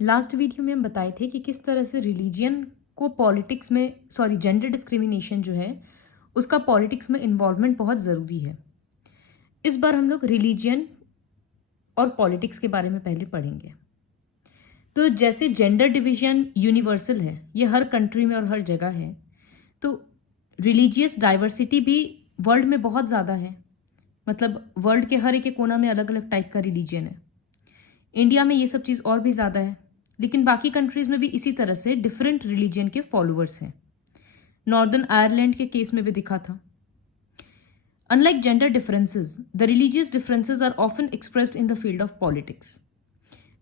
Last video में हम बताए थे कि किस तरह से रिलीजियन को पॉलिटिक्स में जेंडर डिस्क्रिमिनेशन जो है उसका पॉलिटिक्स में इन्वॉल्वमेंट बहुत ज़रूरी है। इस बार हम लोग रिलीजियन और पॉलिटिक्स के बारे में पहले पढ़ेंगे। तो जैसे जेंडर डिवीजन यूनिवर्सल है, ये हर कंट्री में और हर जगह है, तो रिलीजियस डाइवर्सिटी भी वर्ल्ड में बहुत ज़्यादा है। मतलब वर्ल्ड के हर एक कोना में अलग अलग टाइप का रिलीजियन है। इंडिया में ये सब चीज़ और भी ज़्यादा है, लेकिन बाकी कंट्रीज़ में भी इसी तरह से डिफरेंट रिलीजन के फॉलोअर्स हैं। नॉर्दर्न आयरलैंड के केस में भी दिखा था। Unlike gender differences, the religious differences are often expressed in the field of politics.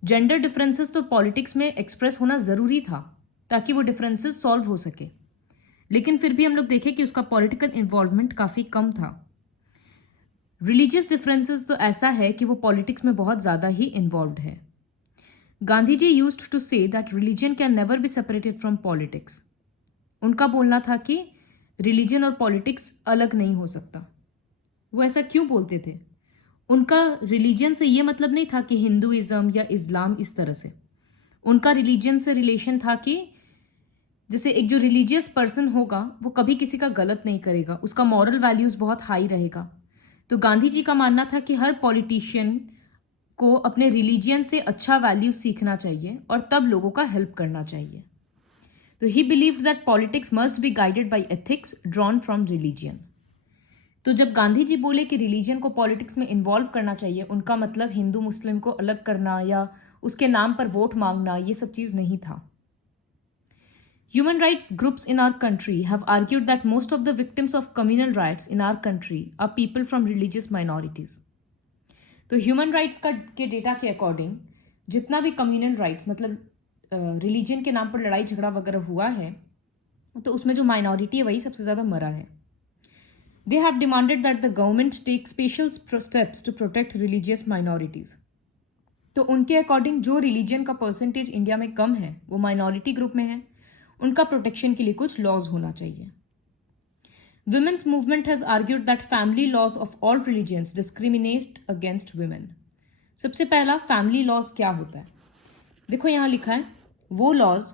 Gender differences तो पॉलिटिक्स में एक्सप्रेस होना ज़रूरी था ताकि वो डिफरेंसेस सॉल्व हो सके, लेकिन फिर भी हम लोग देखें कि उसका पॉलिटिकल इन्वॉल्वमेंट काफ़ी कम था। रिलीजियस डिफरेंसेस तो ऐसा है कि वो पॉलिटिक्स में बहुत ज़्यादा ही इन्वॉल्व है। Gandhi ji used to say that religion can never be separated from politics. उनका बोलना था कि रिलीजन और पॉलिटिक्स अलग नहीं हो सकता। वो ऐसा क्यों बोलते थे? उनका रिलीजन से ये मतलब नहीं था कि हिंदुइज्म या इस्लाम इस तरह से। उनका रिलीजन से रिलेशन था कि जैसे एक जो रिलीजियस पर्सन होगा वो कभी किसी का गलत नहीं करेगा, उसका मॉरल वैल्यूज बहुत हाई रहेगा। तो गांधी जी का मानना था कि हर पॉलिटिशियन को अपने रिलीजियन से अच्छा वैल्यू सीखना चाहिए और तब लोगों का हेल्प करना चाहिए। तो ही believed that politics must be guided by ethics drawn from religion. तो जब गांधी जी बोले कि रिलीजन को पॉलिटिक्स में इन्वॉल्व करना चाहिए, उनका मतलब हिंदू मुस्लिम को अलग करना या उसके नाम पर वोट मांगना, ये सब चीज़ नहीं था। Human rights groups in our country have argued that most of the victims of communal riots in our country are people from religious minorities. तो ह्यूमन राइट्स का के डेटा के अकॉर्डिंग जितना भी कम्युनल राइट्स मतलब रिलीजन के नाम पर लड़ाई झगड़ा वगैरह हुआ है, तो उसमें जो माइनॉरिटी है वही सबसे ज़्यादा मरा है। They have demanded that the government take special steps to protect religious minorities. तो उनके अकॉर्डिंग जो रिलीजन का परसेंटेज इंडिया में कम है, वो माइनॉरिटी ग्रुप में है, उनका प्रोटेक्शन के लिए कुछ लॉज होना चाहिए। Women's movement has argued that family laws of all religions discriminate against women. सबसे पहला फैमिली लॉज क्या होता है? देखो यहाँ लिखा है वो लॉज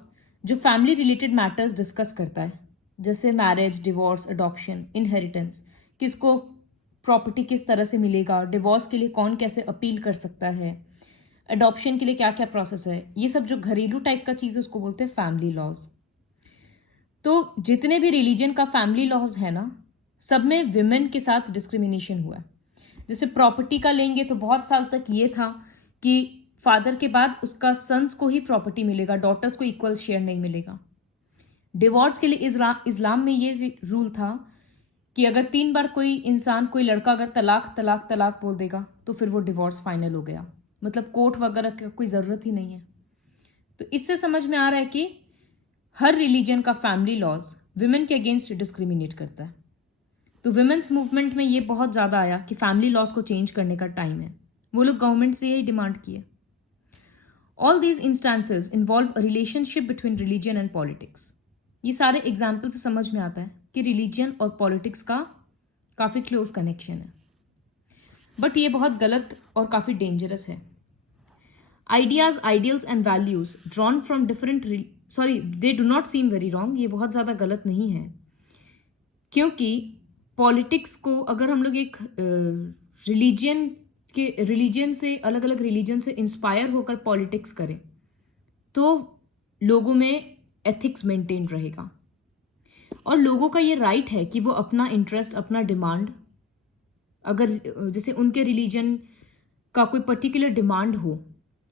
जो फैमिली रिलेटेड मैटर्स डिस्कस करता है, जैसे मैरिज, डिवोर्स, अडॉप्शन, इनहेरिटेंस, किसको प्रॉपर्टी किस तरह से मिलेगा, डिवोर्स के लिए कौन कैसे अपील कर सकता है, अडॉप्शन के लिए क्या क्या प्रोसेस है, ये सब जो घरेलू टाइप का चीज़ है उसको बोलते हैं फैमिली लॉज। तो जितने भी रिलीजन का फैमिली लॉज है ना, सब में विमेन के साथ डिस्क्रिमिनेशन हुआ है। जैसे प्रॉपर्टी का लेंगे तो बहुत साल तक ये था कि फादर के बाद उसका सन्स को ही प्रॉपर्टी मिलेगा, डॉटर्स को इक्वल शेयर नहीं मिलेगा। डिवोर्स के लिए इस्लाम में ये रूल था कि अगर 3 बार कोई इंसान, कोई लड़का अगर तलाक तलाक तलाक बोल देगा तो फिर वो डिवोर्स फाइनल हो गया। मतलब कोर्ट वगैरह की कोई ज़रूरत ही नहीं है। तो इससे समझ में आ रहा है कि हर रिलीजन का फैमिली लॉज विमेन के अगेंस्ट डिस्क्रिमिनेट करता है। तो विमेन्स मूवमेंट में ये बहुत ज़्यादा आया कि फैमिली लॉज को चेंज करने का टाइम है। वो लोग गवर्नमेंट से यही डिमांड किए। All these instances involve a relationship between religion and politics. ये सारे एग्जाम्पल से समझ में आता है कि रिलीजन और पॉलिटिक्स का काफ़ी क्लोज कनेक्शन है, बट ये बहुत गलत और काफ़ी डेंजरस है। Ideas, ideals and values drawn from different they do not seem very wrong. ये बहुत ज़्यादा गलत नहीं है, क्योंकि पॉलिटिक्स को अगर हम लोग एक रिलीजन से, अलग अलग रिलीजन से इंस्पायर होकर पॉलिटिक्स करें तो लोगों में एथिक्स मेंटेन रहेगा और लोगों का ये राइट है कि वो अपना इंटरेस्ट, अपना डिमांड, अगर जैसे उनके रिलीजन का कोई पर्टिकुलर डिमांड हो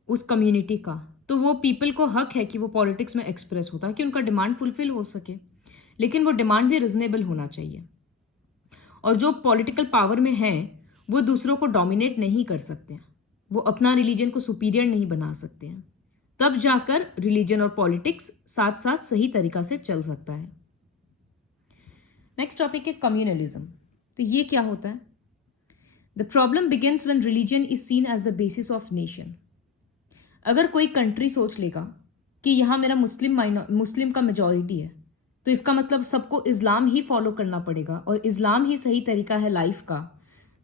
उस कम्युनिटी का, तो वो पीपल को हक है कि वो पॉलिटिक्स में एक्सप्रेस होता है कि उनका डिमांड फुलफिल हो सके, लेकिन वो डिमांड भी रिजनेबल होना चाहिए। और जो पॉलिटिकल पावर में है वो दूसरों को डोमिनेट नहीं कर सकते हैं, वो अपना रिलीजन को सुपीरियर नहीं बना सकते हैं। तब जाकर रिलीजन और पॉलिटिक्स साथ साथ सही तरीका से चल सकता है। नेक्स्ट टॉपिक है कम्युनलिज्म। तो ये क्या होता है? The problem begins when religion is seen as the basis of nation. अगर कोई कंट्री सोच लेगा कि यहाँ मेरा मुस्लिम का मेजॉरिटी है, तो इसका मतलब सबको इस्लाम ही फॉलो करना पड़ेगा और इस्लाम ही सही तरीका है लाइफ का।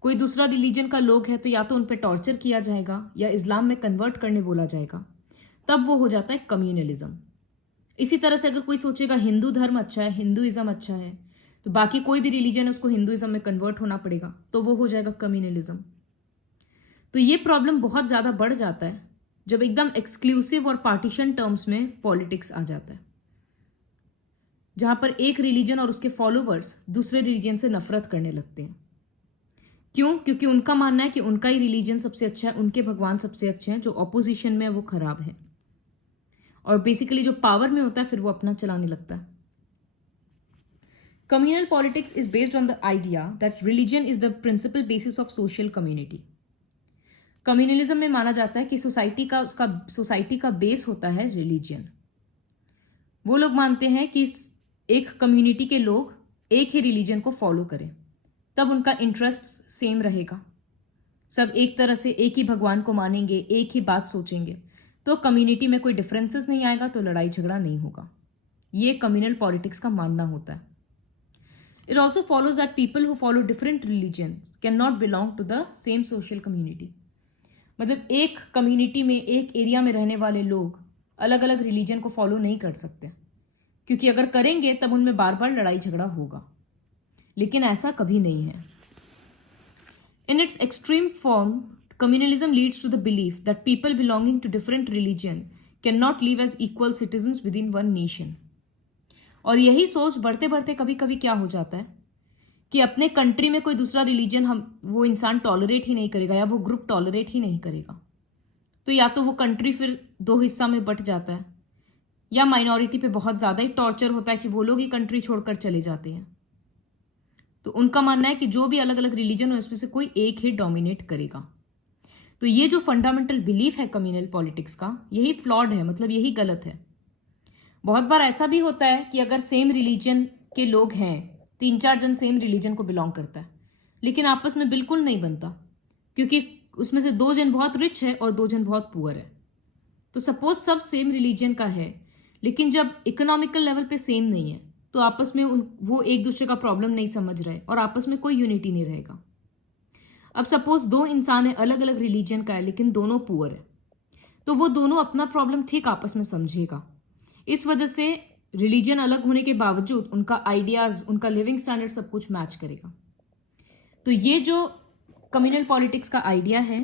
कोई दूसरा रिलीजन का लोग है तो या तो उन पर टॉर्चर किया जाएगा या इस्लाम में कन्वर्ट करने बोला जाएगा, तब वो हो जाता है कम्युनलिज्म। इसी तरह से अगर कोई सोचेगा हिंदू धर्म अच्छा है, हिंदुइज्म अच्छा है, तो बाकी कोई भी रिलीजन है उसको हिंदुइज्म में कन्वर्ट होना पड़ेगा, तो वो हो जाएगा कम्युनलिज्म। तो ये प्रॉब्लम बहुत ज़्यादा बढ़ जाता है जब एकदम एक्सक्लूसिव और पार्टीशन टर्म्स में पॉलिटिक्स आ जाता है, जहां पर एक रिलीजन और उसके फॉलोवर्स दूसरे रिलीजन से नफरत करने लगते हैं। क्यों? क्योंकि उनका मानना है कि उनका ही रिलीजन सबसे अच्छा है, उनके भगवान सबसे अच्छे हैं, जो ऑपोजिशन में है वो खराब है। और बेसिकली जो पावर में होता है फिर वो अपना चलाने लगता है। Communal politics is based on the idea that religion is the principal basis of social community. Communalism में माना जाता है कि सोसाइटी का बेस होता है रिलीजन। वो लोग मानते हैं कि एक कम्युनिटी के लोग एक ही रिलीजन को फॉलो करें, तब उनका इंटरेस्ट सेम रहेगा, सब एक तरह से एक ही भगवान को मानेंगे, एक ही बात सोचेंगे, तो कम्युनिटी में कोई डिफरेंसेस नहीं आएगा, तो लड़ाई झगड़ा नहीं होगा। ये कम्युनल पॉलिटिक्स का मानना होता है। It also follows that people who follow different religions can not belong to the same social community. मतलब एक कम्युनिटी में, एक एरिया में रहने वाले लोग अलग अलग रिलीजन को फॉलो नहीं कर सकते, क्योंकि अगर करेंगे तब उनमें बार बार लड़ाई झगड़ा होगा। लेकिन ऐसा कभी नहीं है। In its extreme form, communalism leads to the belief that people belonging to different religion cannot live as equal citizens within one nation. और यही सोच बढ़ते बढ़ते कभी कभी क्या हो जाता है कि अपने कंट्री में कोई दूसरा रिलीजन वो इंसान टॉलरेट ही नहीं करेगा, या वो ग्रुप टॉलरेट ही नहीं करेगा, तो या तो वो कंट्री फिर दो हिस्सा में बट जाता है, या माइनॉरिटी पे बहुत ज़्यादा ही टॉर्चर होता है कि वो लोग ही कंट्री छोड़कर चले जाते हैं। तो उनका मानना है कि जो भी अलग अलग रिलीजन हो उसमें से कोई एक ही डोमिनेट करेगा। तो ये जो फंडामेंटल बिलीफ है कम्युनल पॉलिटिक्स का, यही फ्लॉड है, मतलब यही गलत है। बहुत बार ऐसा भी होता है कि अगर सेम रिलीजन के लोग हैं, 3-4 जन सेम रिलीजन को बिलोंग करता है, लेकिन आपस में बिल्कुल नहीं बनता, क्योंकि उसमें से 2 जन बहुत रिच है और 2 जन बहुत पुअर है। तो सपोज सब सेम रिलीजन का है, लेकिन जब इकोनॉमिकल लेवल पे सेम नहीं है, तो आपस में वो एक दूसरे का प्रॉब्लम नहीं समझ रहे और आपस में कोई यूनिटी नहीं रहेगा। अब सपोज 2 इंसान है, अलग अलग रिलीजन का है, लेकिन दोनों पुअर है, तो वो दोनों अपना प्रॉब्लम ठीक आपस में समझेगा। इस वजह से रिलीजन अलग होने के बावजूद उनका आइडियाज, उनका लिविंग स्टैंडर्ड सब कुछ मैच करेगा। तो ये जो कम्युनल पॉलिटिक्स का आइडिया है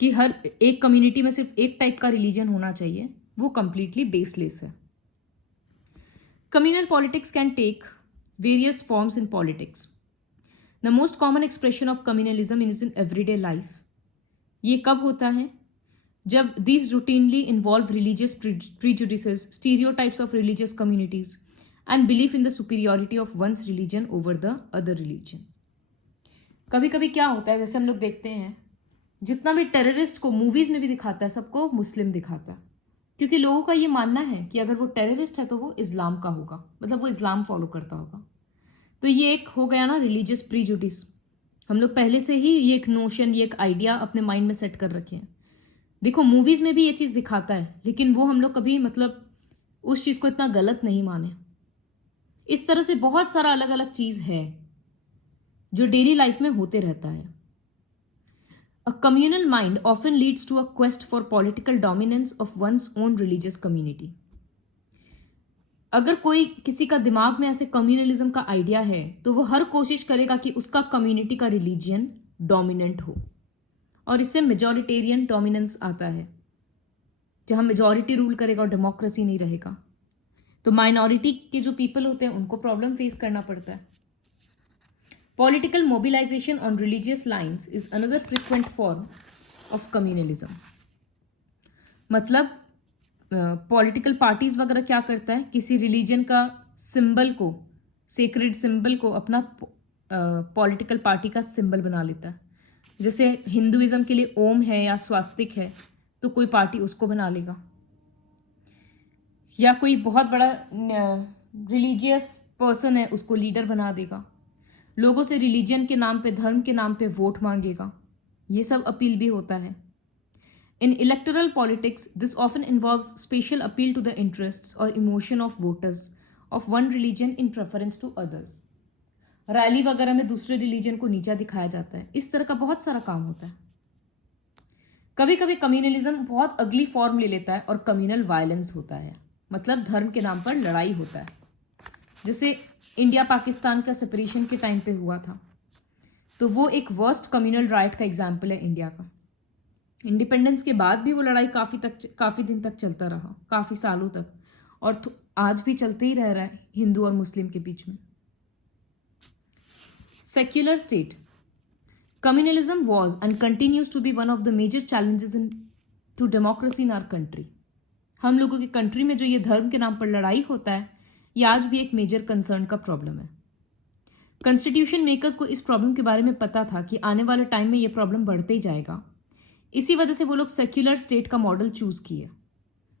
कि हर एक कम्युनिटी में सिर्फ एक टाइप का रिलीजन होना चाहिए, वो कंप्लीटली बेसलेस है। Communal politics can take various forms in politics. The most common expression of communalism is in everyday life. ये कब होता है? जब these routinely involve religious prejudices, stereotypes of religious communities, and belief in the superiority of one's religion over the other religion. कभी कभी क्या होता है, जैसे हम लोग देखते हैं, जितना भी टेररिस्ट को मूवीज में भी दिखाता है, सबको मुस्लिम दिखाता है, क्योंकि लोगों का ये मानना है कि अगर वो टेररिस्ट है तो वो इस्लाम का होगा, मतलब वो इस्लाम फॉलो करता होगा। तो ये एक हो गया ना रिलीजियस प्रीजुडिस। हम लोग पहले से ही ये एक नोशन, ये एक आइडिया अपने माइंड में सेट कर रखे हैं। देखो मूवीज में भी ये चीज़ दिखाता है, लेकिन वो हम लोग कभी मतलब उस चीज़ को इतना गलत नहीं माने। इस तरह से बहुत सारा अलग अलग चीज़ है जो डेली लाइफ में होते रहता है। A communal mind often leads to a quest for political dominance of one's own religious community. अगर कोई किसी का दिमाग में ऐसे कम्युनलिज्म का आइडिया है, तो वो हर कोशिश करेगा कि उसका कम्युनिटी का रिलीजन डोमिनेंट हो, और इससे मेजॉरिटेरियन डोमिनेंस आता है, जहां मेजॉरिटी रूल करेगा और डेमोक्रेसी नहीं रहेगा। तो माइनॉरिटी के जो पीपल होते हैं उनको प्रॉब्लम फेस करना पड़ता है। Political mobilisation on religious lines is another frequent form of communalism. मतलब पॉलिटिकल पार्टीज वगैरह क्या करता है, किसी रिलीजन का सिंबल को, सेक्रेड सिंबल को अपना पॉलिटिकल पार्टी का सिंबल बना लेता है। जैसे हिंदुइज्म के लिए ओम है या स्वास्तिक है, तो कोई पार्टी उसको बना लेगा, या कोई बहुत बड़ा रिलीजियस पर्सन है उसको लीडर बना देगा, लोगों से रिलीजन के नाम पे, धर्म के नाम पे वोट मांगेगा। ये सब अपील भी होता है। In electoral politics, this often involves special appeal to the interests or emotion of voters of one religion in preference to others. Rally वगैरह में दूसरे रिलीजन को नीचा दिखाया जाता है, इस तरह का बहुत सारा काम होता है। कभी कभी कम्युनलिज्म बहुत अगली फॉर्म ले लेता है और कम्युनल वायलेंस होता है, मतलब धर्म के नाम पर लड़ाई होता है, जैसे इंडिया पाकिस्तान का सेपरेशन के टाइम पे हुआ था। तो वो एक वर्स्ट कम्युनल राइट का एग्जाम्पल है इंडिया का। इंडिपेंडेंस के बाद भी वो लड़ाई काफ़ी दिन तक चलता रहा, काफ़ी सालों तक, और आज भी चलते ही रह रहा है हिंदू और मुस्लिम के बीच में। Secular state, communalism was and continues to be one of the major challenges to democracy in our country. हम लोगों की कंट्री में जो ये धर्म के नाम पर लड़ाई होता है, ये आज भी एक मेजर कंसर्न का प्रॉब्लम है। कॉन्स्टिट्यूशन मेकर्स को इस प्रॉब्लम के बारे में पता था कि आने वाले टाइम में ये प्रॉब्लम बढ़ते ही जाएगा। इसी वजह से वो लोग सेक्युलर स्टेट का मॉडल चूज किए।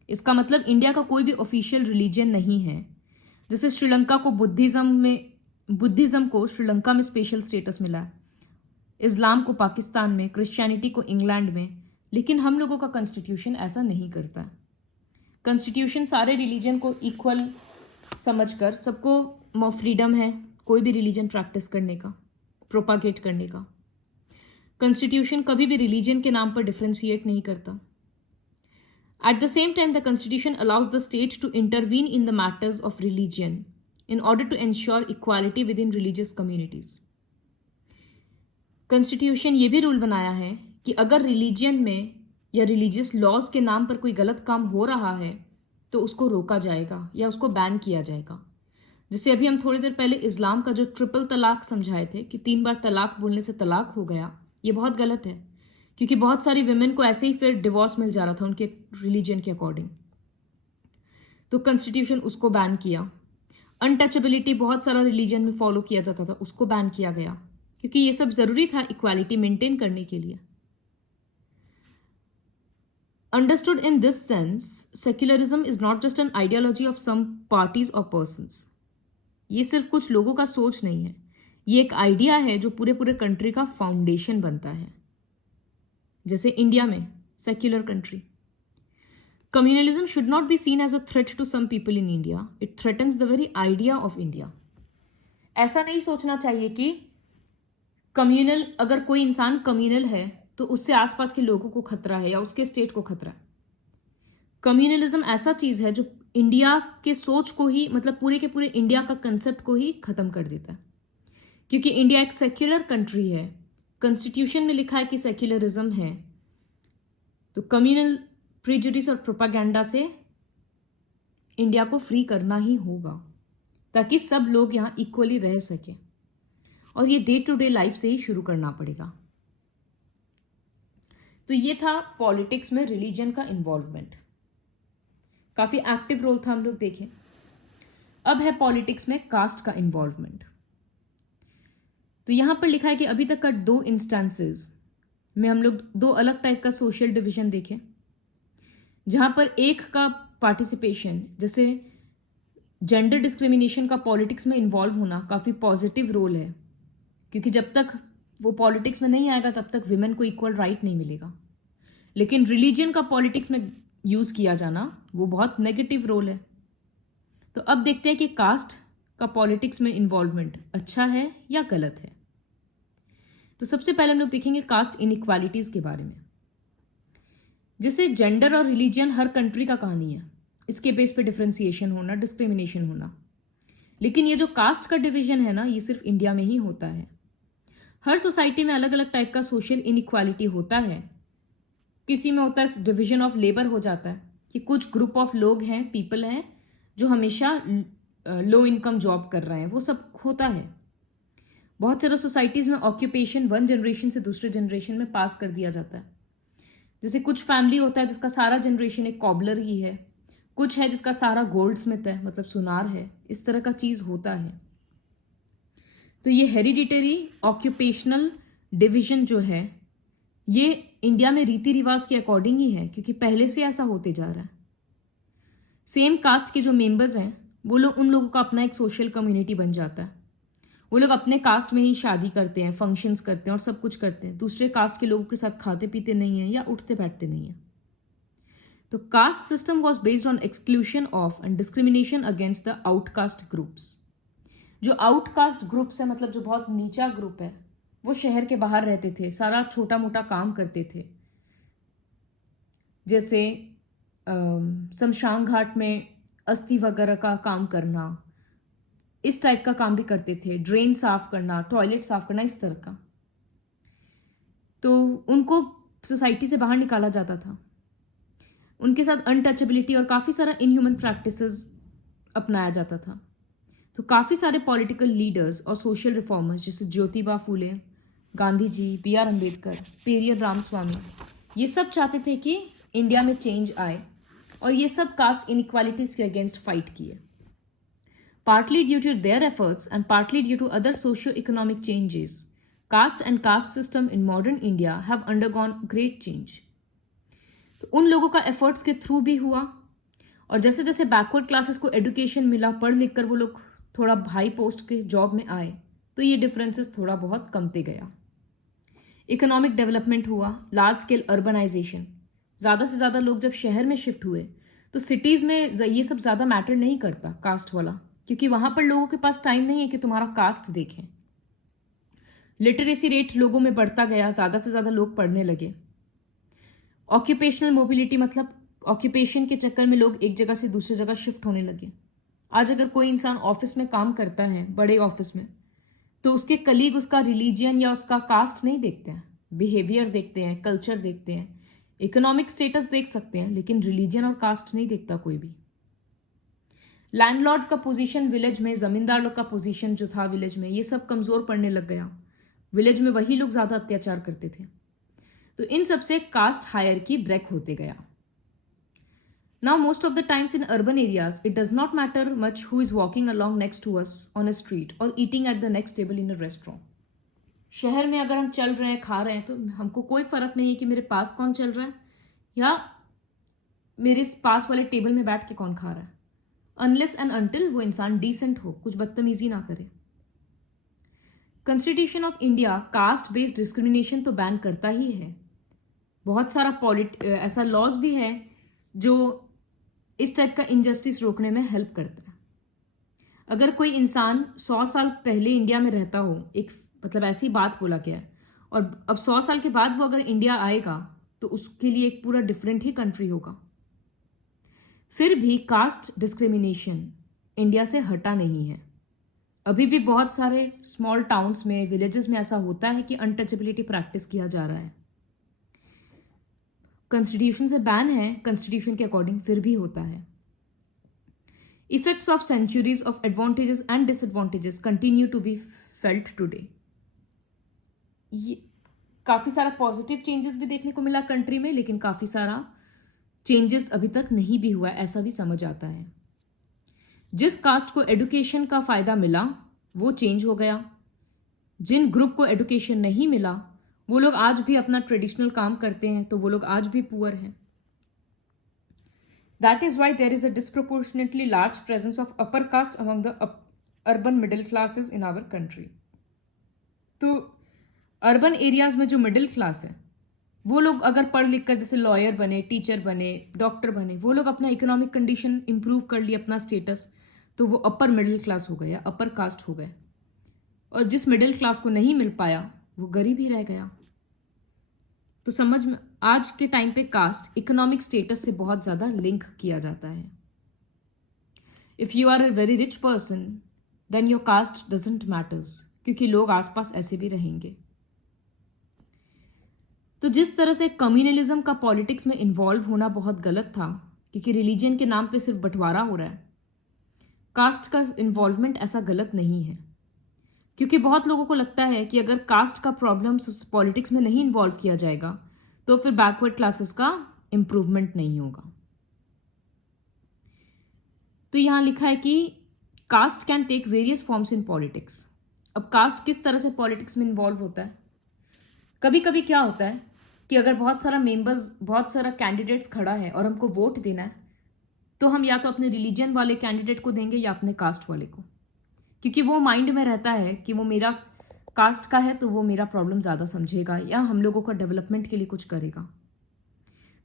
इसका मतलब इंडिया का कोई भी ऑफिशियल रिलीजन नहीं है। जैसे श्रीलंका को बुद्धिज्म को श्रीलंका में स्पेशल स्टेटस मिला है, इस्लाम को पाकिस्तान में, क्रिश्चियनिटी को इंग्लैंड में, लेकिन हम लोगों का कॉन्स्टिट्यूशन ऐसा नहीं करता। कॉन्स्टिट्यूशन सारे रिलीजन को इक्वल समझकर सबको फ्रीडम है कोई भी रिलीजन प्रैक्टिस करने का, प्रोपागेट करने का। कॉन्स्टिट्यूशन कभी भी रिलीजन के नाम पर डिफ्रेंशिएट नहीं करता। At the same time the constitution allows the state to intervene in the matters of religion in order to ensure equality within religious communities. Constitution ये भी रूल बनाया है कि अगर रिलीजन में या रिलीजियस लॉज के नाम पर कोई गलत काम हो रहा है तो उसको रोका जाएगा या उसको बैन किया जाएगा। जैसे अभी हम थोड़ी देर पहले इस्लाम का जो ट्रिपल तलाक समझाए थे कि 3 बार तलाक बोलने से तलाक हो गया, ये बहुत गलत है, क्योंकि बहुत सारी विमेन को ऐसे ही फिर डिवोर्स मिल जा रहा था उनके रिलीजन के अकॉर्डिंग। तो कॉन्स्टिट्यूशन उसको बैन किया। अनटचेबिलिटी बहुत सारा रिलीजन में फॉलो किया जाता था, उसको बैन किया गया, क्योंकि ये सब जरूरी था इक्वालिटी मेंटेन करने के लिए। Understood in this sense, secularism is not just an ideology of some parties और पर्संस। ये सिर्फ कुछ लोगों का सोच नहीं है, ये एक आइडिया है जो पूरे कंट्री का फाउंडेशन बनता है। जैसे इंडिया में secular country, communalism should not be seen as a threat to some people in India, it threatens the very idea of India. ऐसा नहीं सोचना चाहिए कि कम्युनल, अगर कोई इंसान कम्युनल है तो उससे आसपास के लोगों को खतरा है या उसके स्टेट को खतरा है। कम्युनलिज्म ऐसा चीज है जो इंडिया के सोच को ही, मतलब पूरे के पूरे इंडिया का कंसेप्ट को ही खत्म कर देता है। क्योंकि इंडिया एक सेक्युलर कंट्री है, कॉन्स्टिट्यूशन में लिखा है कि सेक्युलरिज्म है, तो कम्युनल प्रेजुडिस और प्रोपागेंडा से इंडिया को फ्री करना ही होगा ताकि सब लोग यहाँ इक्वली रह सके। और ये डे टू डे लाइफ से ही शुरू करना पड़ेगा। तो ये था पॉलिटिक्स में रिलीजन का इन्वॉल्वमेंट, काफी एक्टिव रोल था, हम लोग देखें। अब है पॉलिटिक्स में कास्ट का इन्वॉल्वमेंट। तो यहां पर लिखा है कि अभी तक का 2 इंस्टेंसेस में हम लोग 2 अलग टाइप का सोशल डिवीजन देखें, जहां पर एक का पार्टिसिपेशन, जैसे जेंडर डिस्क्रिमिनेशन का पॉलिटिक्स में इन्वॉल्व होना काफी पॉजिटिव रोल है, क्योंकि जब तक वो पॉलिटिक्स में नहीं आएगा तब तक विमेन को इक्वल राइट नहीं मिलेगा। लेकिन रिलीजन का पॉलिटिक्स में यूज किया जाना वो बहुत नेगेटिव रोल है। तो अब देखते हैं कि कास्ट का पॉलिटिक्स में इन्वॉल्वमेंट अच्छा है या गलत है। तो सबसे पहले हम लोग देखेंगे कास्ट इनइक्वालिटीज के बारे में। जैसे जेंडर और रिलीजन हर कंट्री का कहानी है, इसके बेस पे डिफ्रेंसिएशन होना, डिस्क्रिमिनेशन होना। लेकिन ये जो कास्ट का डिवीजन है ना, ये सिर्फ इंडिया में ही होता है। हर सोसाइटी में अलग अलग टाइप का सोशल इनइक्वालिटी होता है। किसी में होता है डिवीजन ऑफ लेबर, हो जाता है कि कुछ ग्रुप ऑफ लोग हैं, पीपल हैं जो हमेशा लो इनकम जॉब कर रहे हैं, वो सब होता है। बहुत सारे सोसाइटीज में ऑक्यूपेशन 1 जनरेशन से दूसरे जनरेशन में पास कर दिया जाता है। जैसे कुछ फैमिली होता है जिसका सारा जनरेशन एक कॉबलर ही है, कुछ है जिसका सारा गोल्ड स्मिथ है, मतलब सुनार है, इस तरह का चीज होता है। तो ये हेरिडिटरी ऑक्यूपेशनल डिवीजन जो है, ये इंडिया में रीति रिवाज के अकॉर्डिंग ही है, क्योंकि पहले से ऐसा होते जा रहा है। सेम कास्ट के जो मेंबर्स हैं वो लोग, उन लोगों का अपना एक सोशल कम्युनिटी बन जाता है। वो लोग अपने कास्ट में ही शादी करते हैं, फंक्शंस करते हैं और सब कुछ करते हैं। दूसरे कास्ट के लोगों के साथ खाते पीते नहीं है या उठते बैठते नहीं है। तो caste system was based on exclusion of and discrimination against the outcast groups. जो आउटकास्ट ग्रुप्स है, मतलब जो बहुत नीचा ग्रुप है, वो शहर के बाहर रहते थे, सारा छोटा मोटा काम करते थे, जैसे शमशान घाट में अस्थि वगैरह का काम करना, इस टाइप का काम भी करते थे, ड्रेन साफ करना, टॉयलेट साफ करना, इस तरह का। तो उनको सोसाइटी से बाहर निकाला जाता था, उनके साथ अनटचेबिलिटी और काफ़ी सारा इनह्यूमन प्रैक्टिसेस अपनाया जाता था। तो काफ़ी सारे पॉलिटिकल लीडर्स और सोशल रिफॉर्मर्स जैसे ज्योतिबा फूले, गांधी जी, बी.आर. अम्बेडकर, पेरियर रामस्वामी, ये सब चाहते थे कि इंडिया में चेंज आए, और ये सब कास्ट इनइक्वालिटीज के अगेंस्ट फाइट किए। Partly due to their efforts and partly due to other socio economic changes, caste and caste system in modern India have undergone great change. तो उन लोगों का एफर्ट्स के थ्रू भी हुआ, और जैसे जैसे बैकवर्ड क्लासेस को एडुकेशन मिला, पढ़ लिख कर वो लोग थोड़ा हाई पोस्ट के जॉब में आए, तो ये डिफरेंसेस थोड़ा बहुत कमते गया। इकोनॉमिक डेवलपमेंट हुआ, लार्ज स्केल अर्बनाइजेशन, ज़्यादा से ज़्यादा लोग जब शहर में शिफ्ट हुए तो सिटीज़ में ये सब ज़्यादा मैटर नहीं करता कास्ट वाला, क्योंकि वहाँ पर लोगों के पास टाइम नहीं है कि तुम्हारा कास्ट देखें। लिटरेसी रेट लोगों में बढ़ता गया, ज़्यादा से ज़्यादा लोग पढ़ने लगे। ऑक्यूपेशनल मोबिलिटी, मतलब ऑक्यूपेशन के चक्कर में लोग एक जगह से दूसरी जगह शिफ्ट होने लगे। आज अगर कोई इंसान ऑफिस में काम करता है, बड़े ऑफिस में, तो उसके कलीग उसका रिलीजियन या उसका कास्ट नहीं देखते हैं, बिहेवियर देखते हैं, कल्चर देखते हैं, इकोनॉमिक स्टेटस देख सकते हैं, लेकिन रिलीजन और कास्ट नहीं देखता कोई भी। लैंडलॉर्ड्स का पोजीशन विलेज में, जमींदार लोग का पोजीशन जो था विलेज में, ये सब कमजोर पड़ने लग गया। विलेज में वही लोग ज्यादा अत्याचार करते थे। तो इन सब से कास्ट हायरार्की ब्रेक होते गया। Now most of the times in urban areas, it does not matter much who is walking along next to us on a street or eating at the next table in a restaurant. शहर में अगर हम चल रहे हैं, खा रहे हैं, तो हमको कोई फर्क नहीं है कि मेरे पास कौन चल रहा है या मेरे पास वाले टेबल में बैठ के कौन खा रहा है, अनलेस एंड अनटिल वो इंसान डिसेंट हो, कुछ बदतमीजी ना करे। Constitution of India caste based discrimination तो बैन करता ही है। बहुत सारा ऐसा लॉज भी है जो इस टाइप का इनजस्टिस रोकने में हेल्प करता है। अगर कोई इंसान 100 साल पहले इंडिया में रहता हो, एक मतलब ऐसी बात बोला गया है, और अब 100 साल के बाद वो अगर इंडिया आएगा तो उसके लिए एक पूरा डिफरेंट ही कंट्री होगा। फिर भी कास्ट डिस्क्रिमिनेशन इंडिया से हटा नहीं है। अभी भी बहुत सारे स्मॉल टाउन्स में, विलेजेस में ऐसा होता है कि अनटचेबिलिटी प्रैक्टिस किया जा रहा है। कॉन्स्टिट्यूशन से बैन है, कॉन्स्टिट्यूशन के अकॉर्डिंग फिर भी होता है। Effects of centuries of advantages and disadvantages continue to be felt today. ये काफी सारा पॉजिटिव चेंजेस भी देखने को मिला कंट्री में, लेकिन काफी सारा चेंजेस अभी तक नहीं भी हुआ, ऐसा भी समझ आता है। जिस कास्ट को एडुकेशन का फायदा मिला वो चेंज हो गया, जिन ग्रुप को एडुकेशन नहीं मिला वो लोग आज भी अपना ट्रेडिशनल काम करते हैं, तो वो लोग आज भी पुअर हैं। That is why there is a disproportionately large presence of upper caste among the urban middle classes in our country. तो अर्बन एरियाज में जो मिडिल क्लास है, वो लोग अगर पढ़ लिख कर जैसे लॉयर बने, टीचर बने, डॉक्टर बने, वो लोग अपना इकोनॉमिक कंडीशन इंप्रूव कर लिए, अपना स्टेटस, तो वो अपर मिडिल क्लास हो गए या अपर कास्ट हो गए। और जिस मिडिल क्लास को नहीं मिल पाया वो गरीब ही रह गया। तो समझ में, आज के टाइम पे कास्ट इकोनॉमिक स्टेटस से बहुत ज्यादा लिंक किया जाता है। If you are a very rich person then your caste doesn't matters, क्योंकि लोग आसपास ऐसे भी रहेंगे। तो जिस तरह से कम्युनलिज्म का पॉलिटिक्स में इन्वॉल्व होना बहुत गलत था, क्योंकि रिलीजन के नाम पे सिर्फ बंटवारा हो रहा है, कास्ट का इन्वॉल्वमेंट ऐसा गलत नहीं है। क्योंकि बहुत लोगों को लगता है कि अगर कास्ट का प्रॉब्लम पॉलिटिक्स में नहीं इन्वॉल्व किया जाएगा तो फिर बैकवर्ड क्लासेस का इंप्रूवमेंट नहीं होगा। तो यहां लिखा है कि caste can take various forms in politics. अब कास्ट किस तरह से पॉलिटिक्स में इन्वॉल्व होता है? कभी कभी क्या होता है कि अगर बहुत सारा कैंडिडेट्स खड़ा है और हमको वोट देना है, तो हम या तो अपने रिलीजन वाले कैंडिडेट को देंगे या अपने कास्ट वाले को, क्योंकि वो माइंड में रहता है कि वो मेरा कास्ट का है तो वो मेरा प्रॉब्लम ज़्यादा समझेगा या हम लोगों का डेवलपमेंट के लिए कुछ करेगा।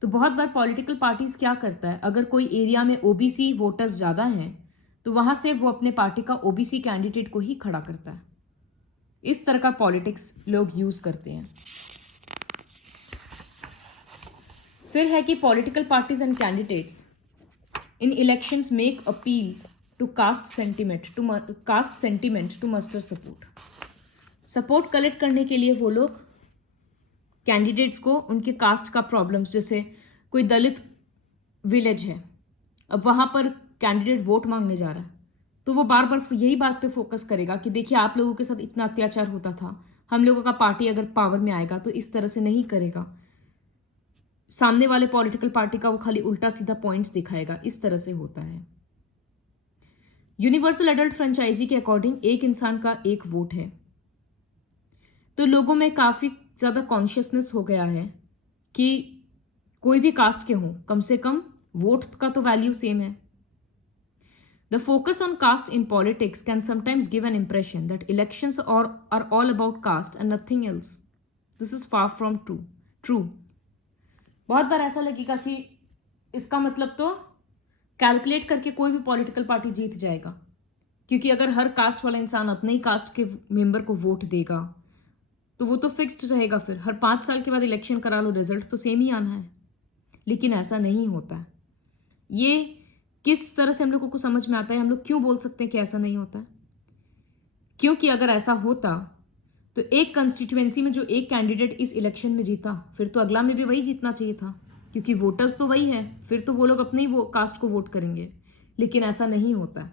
तो बहुत बार पॉलिटिकल पार्टीज क्या करता है, अगर कोई एरिया में ओबीसी वोटर्स ज़्यादा हैं तो वहाँ से वो अपने पार्टी का ओबीसी कैंडिडेट को ही खड़ा करता है। इस तरह का पॉलिटिक्स लोग यूज़ करते हैं। फिर है कि political parties and candidates in elections make appeals to caste sentiment to muster support collect करने के लिए वो लोग कैंडिडेट्स को उनके कास्ट का प्रॉब्लम्स, जैसे कोई दलित विलेज है, अब वहां पर कैंडिडेट वोट मांगने जा रहा है, तो वो बार बार यही बात पे फोकस करेगा कि देखिए आप लोगों के साथ इतना अत्याचार होता था, हम लोगों का पार्टी अगर पावर में आएगा तो इस तरह से नहीं करेगा। सामने वाले पॉलिटिकल पार्टी का वो खाली उल्टा सीधा पॉइंट्स दिखाएगा, इस तरह से होता है। यूनिवर्सल एडल्ट फ्रेंचाइजी के अकॉर्डिंग एक इंसान का एक वोट है, तो लोगों में काफी ज्यादा कॉन्शियसनेस हो गया है कि कोई भी कास्ट के हो, कम से कम वोट का तो वैल्यू सेम है। The focus on caste in politics can sometimes give an impression that elections are all about caste and nothing else. This is far from true. बहुत बार ऐसा लगेगा कि इसका मतलब तो कैलकुलेट करके कोई भी पॉलिटिकल पार्टी जीत जाएगा, क्योंकि अगर हर कास्ट वाला इंसान अपने ही कास्ट के मेंबर को वोट देगा तो वो तो फिक्स्ड रहेगा, फिर हर 5 साल के बाद इलेक्शन करा लो, रिजल्ट तो सेम ही आना है। लेकिन ऐसा नहीं होता है। ये किस तरह से हम लोगों को समझ में आता है, हम लोग क्यों बोल सकते हैं कि ऐसा नहीं होता है? क्योंकि अगर ऐसा होता तो एक कंस्टिट्यूएंसी में जो एक कैंडिडेट इस इलेक्शन में जीता, फिर तो अगला में भी वही जीतना चाहिए था, क्योंकि वोटर्स तो वही है, फिर तो वो लोग अपने ही वो कास्ट को वोट करेंगे। लेकिन ऐसा नहीं होता है।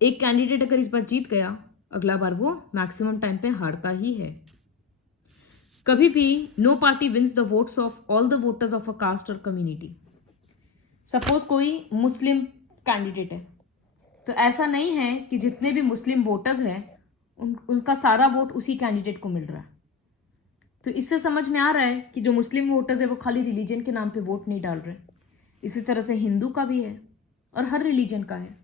एक कैंडिडेट अगर इस बार जीत गया, अगला बार वो मैक्सिमम टाइम पे हारता ही है। कभी भी no party wins the votes of all the voters of a caste और कम्युनिटी। सपोज कोई मुस्लिम कैंडिडेट है, तो ऐसा नहीं है कि जितने भी मुस्लिम वोटर्स हैं उनका सारा वोट उसी कैंडिडेट को मिल रहा है। तो इससे समझ में आ रहा है कि जो मुस्लिम वोटर्स है वो खाली रिलीजन के नाम पे वोट नहीं डाल रहे। इसी तरह से हिंदू का भी है और हर रिलीजन का है।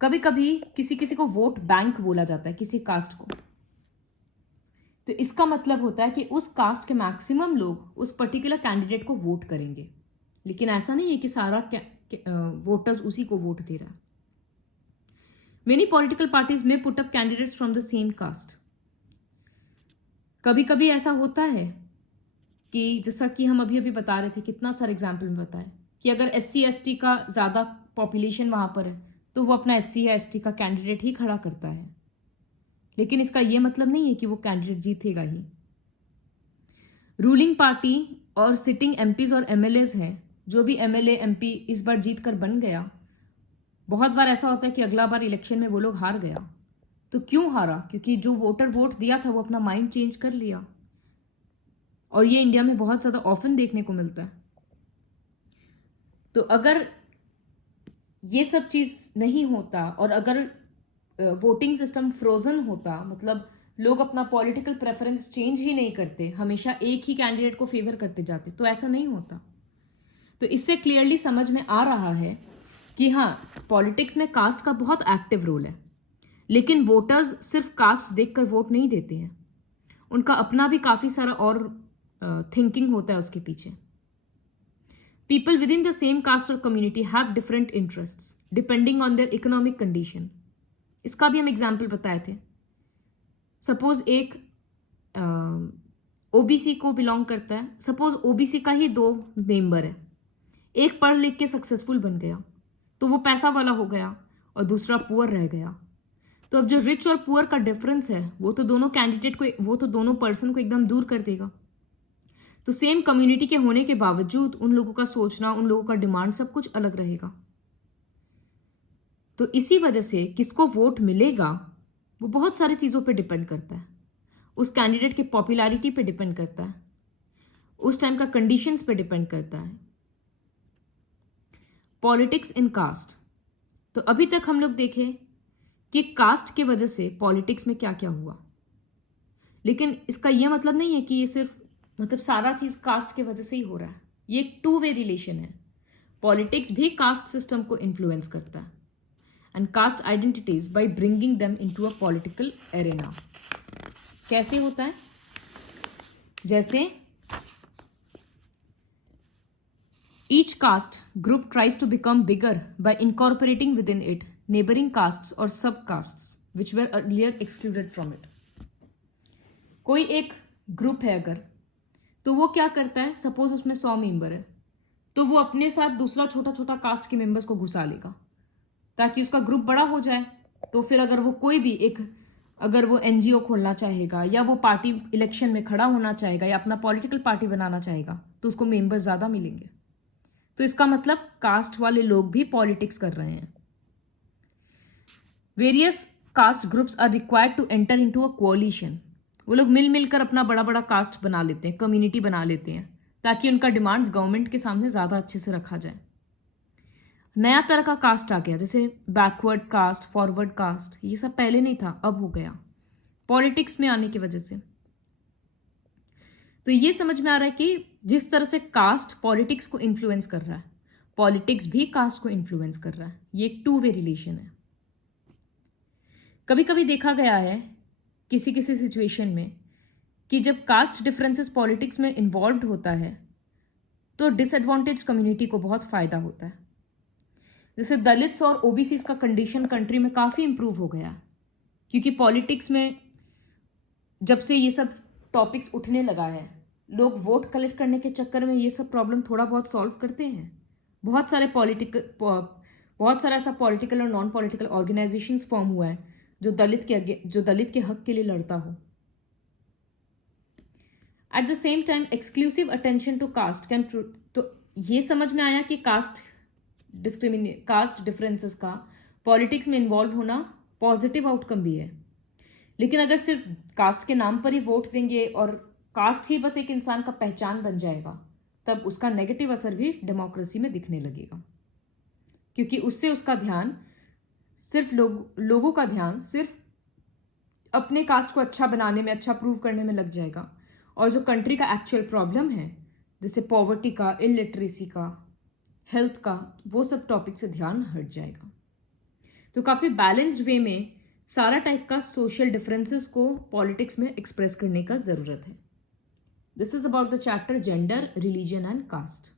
कभी कभी किसी किसी को वोट बैंक बोला जाता है, किसी कास्ट को, तो इसका मतलब होता है कि उस कास्ट के मैक्सिमम लोग उस पर्टिकुलर कैंडिडेट को वोट करेंगे। लेकिन ऐसा नहीं है कि सारा वोटर्स उसी को वोट दे रहा है। मेनी पॉलिटिकल पार्टीज में put up candidates from the same caste. कभी कभी ऐसा होता है कि जैसा कि हम अभी अभी बता रहे थे, कितना सारा एग्जाम्पल में बताया कि अगर SC ST का ज्यादा पॉपुलेशन वहां पर है तो वो अपना SC या ST का कैंडिडेट ही खड़ा करता है। लेकिन इसका यह मतलब नहीं है कि वो कैंडिडेट जीतेगा ही। रूलिंग पार्टी और सिटिंग MPs और MLAs हैं, जो भी MLA MP इस बार जीत कर बन गया, बहुत बार ऐसा होता है कि अगला बार इलेक्शन में वो लोग हार गया। तो क्यों हारा? क्योंकि जो वोटर वोट दिया था वो अपना माइंड चेंज कर लिया। और ये इंडिया में बहुत ज्यादा ऑफन देखने को मिलता है। तो अगर ये सब चीज नहीं होता और अगर वोटिंग सिस्टम फ्रोजन होता, मतलब लोग अपना पॉलिटिकल प्रेफरेंस चेंज ही नहीं करते, हमेशा एक ही कैंडिडेट को फेवर करते जाते, तो ऐसा नहीं होता। तो इससे क्लियरली समझ में आ रहा है कि हाँ, पॉलिटिक्स में कास्ट का बहुत एक्टिव रोल है। लेकिन वोटर्स सिर्फ कास्ट देखकर वोट नहीं देते हैं, उनका अपना भी काफी सारा और थिंकिंग होता है उसके पीछे। People within the same caste or community have different interests depending on their economic condition. इसका भी हम एग्जाम्पल बताए थे। सपोज एक OBC को बिलोंग करता है, सपोज OBC का ही 2 मेंबर है, एक पढ़ लिख के सक्सेसफुल बन गया तो वो पैसा वाला हो गया और दूसरा पुअर रह गया। तो अब जो रिच और पुअर का डिफरेंस है वो तो दोनों कैंडिडेट को, वो तो दोनों पर्सन को एकदम दूर कर देगा। तो सेम कम्युनिटी के होने के बावजूद उन लोगों का सोचना, उन लोगों का डिमांड सब कुछ अलग रहेगा। तो इसी वजह से किसको वोट मिलेगा वो बहुत सारी चीजों पे डिपेंड करता है। उस कैंडिडेट की पॉपुलैरिटी पे डिपेंड करता है, उस टाइम का कंडीशंस पे डिपेंड करता है। Politics in caste. तो अभी तक हम लोग देखें कि कास्ट की वजह से पॉलिटिक्स में क्या क्या हुआ, लेकिन इसका यह मतलब नहीं है कि ये सिर्फ मतलब सारा चीज कास्ट की वजह से ही हो रहा है। ये एक 2-वे रिलेशन है। पॉलिटिक्स भी कास्ट सिस्टम को इन्फ्लुएंस करता है and caste identities by bringing them into a political arena. कैसे होता है? जैसे each caste group tries to become bigger by incorporating within it neighboring castes or subcastes which were earlier excluded from it. कोई एक group है अगर तो वो क्या करता है, सपोज उसमें 100 मेंबर है, तो वो अपने साथ दूसरा छोटा छोटा कास्ट के मेंबर्स को घुसा लेगा ताकि उसका ग्रुप बड़ा हो जाए। तो फिर अगर वो कोई भी अगर वो एनजीओ खोलना चाहेगा या वो पार्टी इलेक्शन में खड़ा होना चाहेगा या अपना पॉलिटिकल पार्टी बनाना चाहेगा तो उसको मेंबर्स ज़्यादा मिलेंगे। तो इसका मतलब कास्ट वाले लोग भी पॉलिटिक्स कर रहे हैं। Various caste groups are required to enter into a coalition. वो लोग मिल मिलकर अपना बड़ा बड़ा कास्ट बना लेते हैं, कम्युनिटी बना लेते हैं, ताकि उनका डिमांड्स गवर्नमेंट के सामने ज़्यादा अच्छे से रखा जाए। नया तरह का कास्ट आ गया, जैसे बैकवर्ड कास्ट, फॉरवर्ड कास्ट, ये सब पहले नहीं था, अब हो गया पॉलिटिक्स में आने की वजह से। तो ये समझ में आ रहा है कि जिस तरह से कास्ट पॉलिटिक्स को इन्फ्लुएंस कर रहा है, पॉलिटिक्स भी कास्ट को इन्फ्लुएंस कर रहा है। ये एक 2 वे रिलेशन है। कभी कभी देखा गया है किसी किसी सिचुएशन में कि जब कास्ट डिफरेंसेस पॉलिटिक्स में इन्वॉल्व होता है तो डिसएडवांटेज कम्युनिटी को बहुत फायदा होता है। जैसे दलित्स और ओबीसीज का कंडीशन कंट्री में काफ़ी इंप्रूव हो गया, क्योंकि पॉलिटिक्स में जब से ये सब टॉपिक्स उठने लगा है, लोग वोट कलेक्ट करने के चक्कर में ये सब प्रॉब्लम थोड़ा बहुत सॉल्व करते हैं। बहुत सारा ऐसा पॉलिटिकल और नॉन पॉलिटिकल ऑर्गेनाइजेशंस फॉर्म हुआ है जो दलित के हक के लिए लड़ता हो। At the same time exclusive attention to caste can, तो ये समझ में आया कि कास्ट डिफरेंसेस का पॉलिटिक्स में इन्वॉल्व होना पॉजिटिव आउटकम भी है। लेकिन अगर सिर्फ कास्ट के नाम पर ही वोट देंगे और कास्ट ही बस एक इंसान का पहचान बन जाएगा, तब उसका नेगेटिव असर भी डेमोक्रेसी में दिखने लगेगा, क्योंकि उससे उसका ध्यान सिर्फ लोगों का ध्यान सिर्फ अपने कास्ट को अच्छा बनाने में, अच्छा प्रूव करने में लग जाएगा, और जो कंट्री का एक्चुअल प्रॉब्लम है, जैसे पॉवर्टी का, इलिटरेसी का, हेल्थ का, वो सब टॉपिक से ध्यान हट जाएगा। तो काफ़ी बैलेंस्ड वे में सारा टाइप का सोशल डिफरेंसेस को पॉलिटिक्स में एक्सप्रेस करने का ज़रूरत है। This is about the chapter gender, religion and cast.